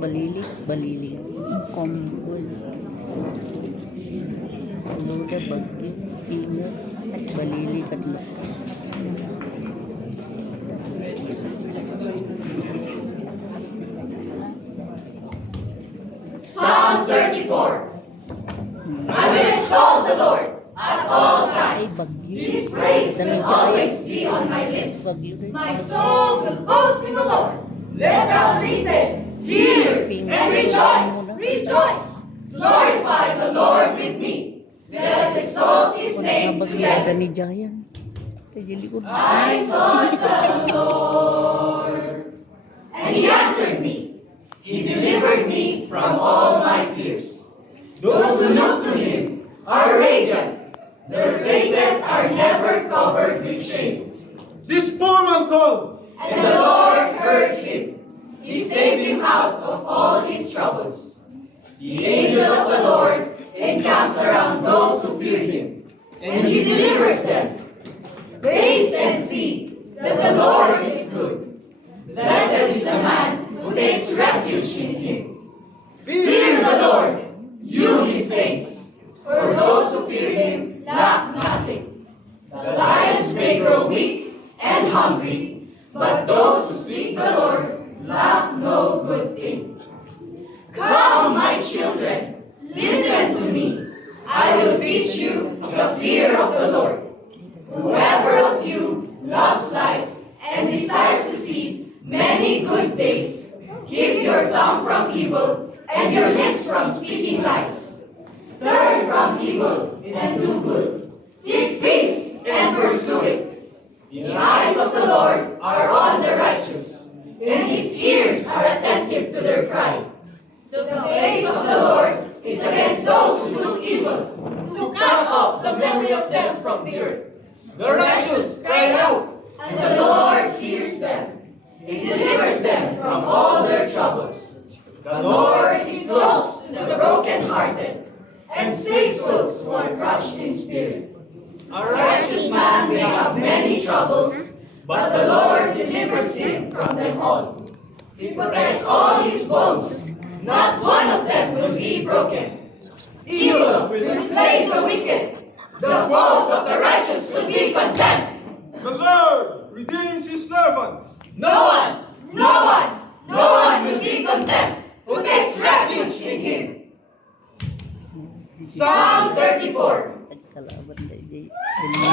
Balili. Kumpul. Luda, bagyo, ingat, at balili, katlo. Psalm 34. I will extol the Lord at all times. His praise will always be on my lips. My soul will boast in the Lord. Let the afflicted hear and rejoice. Rejoice. Glorify the Lord with me. Let us exalt His name together. Ni Jayan. I sought the Lord, and He answered me. He delivered me from all my fears. Those who look to Him are radiant. Their faces are never covered with shame. This poor man called, And the Lord heard him. He saved him out of all his troubles. The angel of the Lord encamps around those who fear Him, and He delivers them. Taste and see that the Lord is good. Blessed is the man who takes refuge in Him. Fear the Lord, you His saints, for those who fear Him lack nothing. The lions may grow weak and hungry, but those who seek the Lord lack no good thing. Come, my children, listen to me. I will teach you the fear of the Lord. Whoever of you loves life and desires to see many good days, keep your tongue from evil and your lips from speaking lies. Turn from evil and do good. Seek peace and pursue it. The eyes of the Lord are on the righteous, and His ears are attentive to their cry. The face of the Lord is against those who do evil, to cut off the memory of them from the earth. the righteous cry out. And the Lord hears them. He delivers them from all their troubles. The Lord is close to the brokenhearted, and saves those who are crushed in spirit. A righteous man may have many troubles, but the Lord delivers him from them all. He protects all his bones. Not one of them will be broken. Evil will slay the wicked. The foes of the righteous will be condemned. The Lord redeems His servants. No one will be condemned who takes refuge in Him. Psalm 34. Kalaban na